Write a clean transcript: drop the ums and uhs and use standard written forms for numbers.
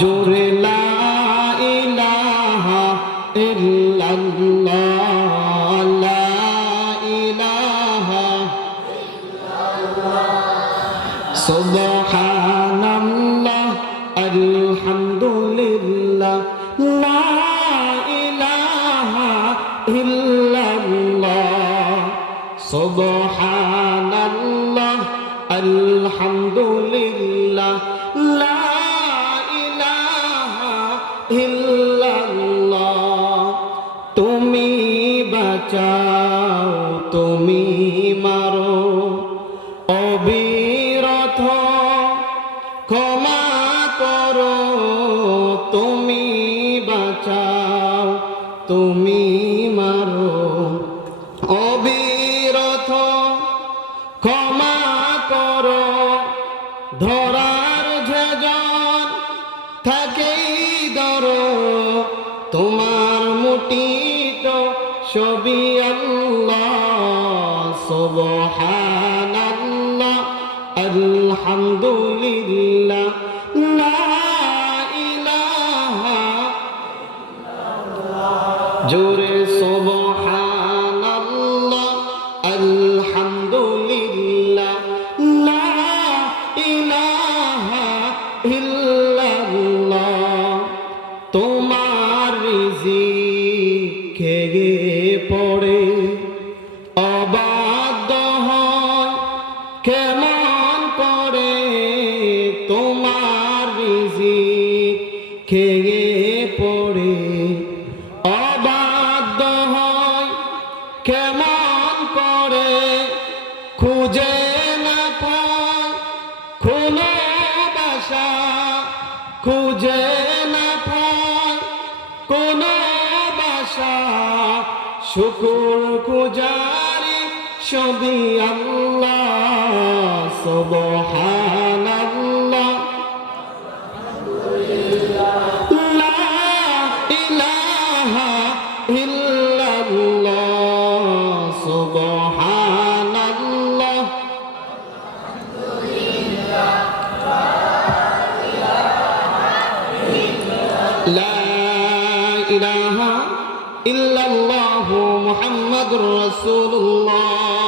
জোরে লা ইলাহা ইল্লাল্লাহ, লা ইলাহা সুবহানাল্লাহ আলহামদুলিল্লাহ, লা ইলাহা ইল্লাল্লাহ সুবহানাল্লাহ আলহামদুলিল্লাহ, লা ইলাহা ইল্লাল্লাহ। তুমি বাঁচাও, তুমি মারো, অবিরত ক্ষমা করো। তুমি বাঁচাও, তুমি মারো, অবিরত ক্ষমা করো। ধরার যেজন থাকেই ধরো, তোমার মুঠিত সবই আল্লাহ। সুবহানাল্লাহ আলহামদুলিল্লাহ, লা ইলাহা জোরে সুবহানাল্লাহ আলহামদুলিল্লাহ, লা ইলাহা ইল্লাল্লাহ। তোমার রিজিক খেয়ে পড়ে অবাধ্য হয় কেমন করে। তোমার রিজিক খেয়ে পড়ে অবাধ্য হয় কেমন করে। খুঁজে না পায় কোনো বাসা, খুঁজে না পায় কোনো বাসা। শুকুর গুজারি সবই আল্লাহ। সুবহানাল্লাহ লা ইলাহা ইল্লাল্লাহ, সুবহানাল্লাহ লা ইলাহা ইল্লাল্লাহু মুহাম্মাদুর রাসূলুল্লাহ।